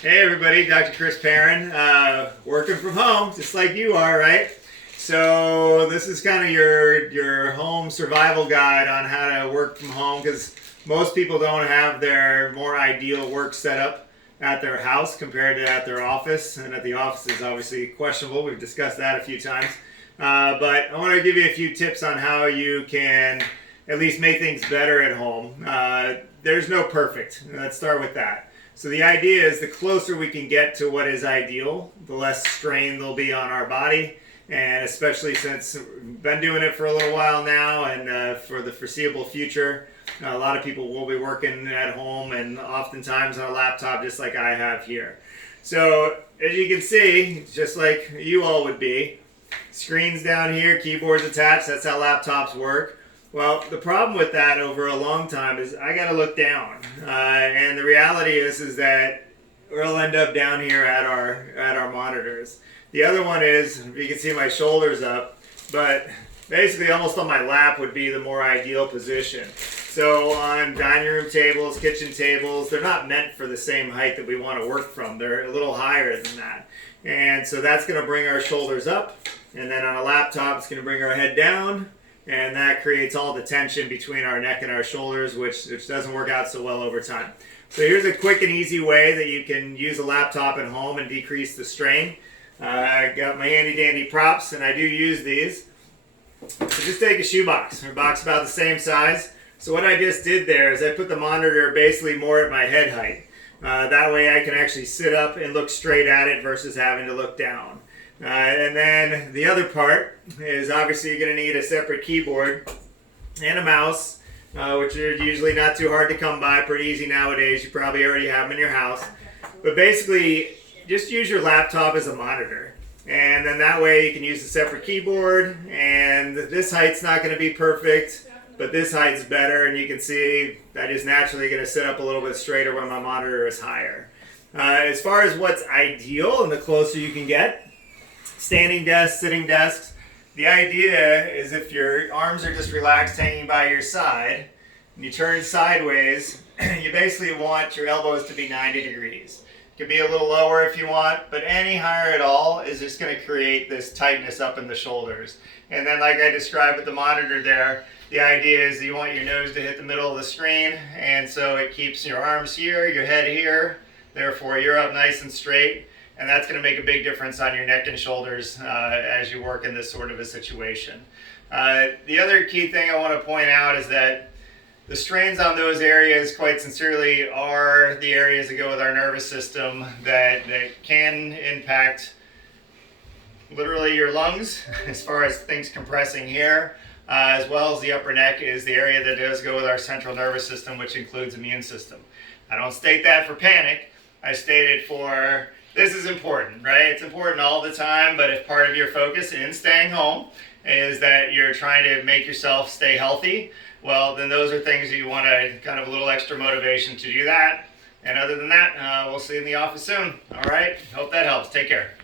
Hey everybody, Dr. Chris Perron, working from home, just like you are, right? So this is kind of your home survival guide on how to work from home, because most people don't have their more ideal work setup at their house compared to at their office, and at the office is obviously questionable. We've discussed that a few times. But I want to give you a few tips on how you can at least make things better at home. There's no perfect. Let's start with that. So the idea is the closer we can get to what is ideal, the less strain there'll be on our body. And especially since we've been doing it for a little while now, and for the foreseeable future, a lot of people will be working at home and oftentimes on a laptop just like I have here. So as you can see, just like you all would be, screens down here, keyboards attached, that's how laptops work. Well, the problem with that over a long time is I got to look down, and the reality is that we'll end up down here at our monitors. The other one is, you can see my shoulders up, but basically almost on my lap would be the more ideal position. So on dining room tables, kitchen tables, they're not meant for the same height that we want to work from. They're a little higher than that, and so that's going to bring our shoulders up, and then on a laptop it's going to bring our head down. And that creates all the tension between our neck and our shoulders, which doesn't work out so well over time. So here's a quick and easy way that you can use a laptop at home and decrease the strain. I got my handy dandy props, and I do use these. So just take a shoebox, or a box about the same size. So what I just did there is I put the monitor basically more at my head height. That way I can actually sit up and look straight at it versus having to look down. And then the other part is obviously you're going to need a separate keyboard and a mouse, which are usually not too hard to come by, pretty easy nowadays. You probably already have them in your house. But basically, just use your laptop as a monitor. And then that way you can use a separate keyboard, and this height's not going to be perfect, but this height's better, and you can see that is naturally going to sit up a little bit straighter when my monitor is higher. As far as what's ideal and the closer you can get, standing desks, sitting desks. The idea is if your arms are just relaxed hanging by your side and you turn sideways, you basically want your elbows to be 90 degrees. It can be a little lower if you want, but any higher at all is just going to create this tightness up in the shoulders. And then like I described with the monitor there, the idea is that you want your nose to hit the middle of the screen, and so it keeps your arms here, your head here, therefore you're up nice and straight. And that's going to make a big difference on your neck and shoulders as you work in this sort of a situation. The other key thing I want to point out is that the strains on those areas, quite sincerely, are the areas that go with our nervous system that can impact literally your lungs, as far as things compressing here, as well as the upper neck is the area that does go with our central nervous system, which includes immune system. I don't state that for panic. I state it for this is important, right? It's important all the time, but if part of your focus in staying home is that you're trying to make yourself stay healthy, well, then those are things that you want to kind of a little extra motivation to do that. And other than that, we'll see you in the office soon. All right, hope that helps. Take care.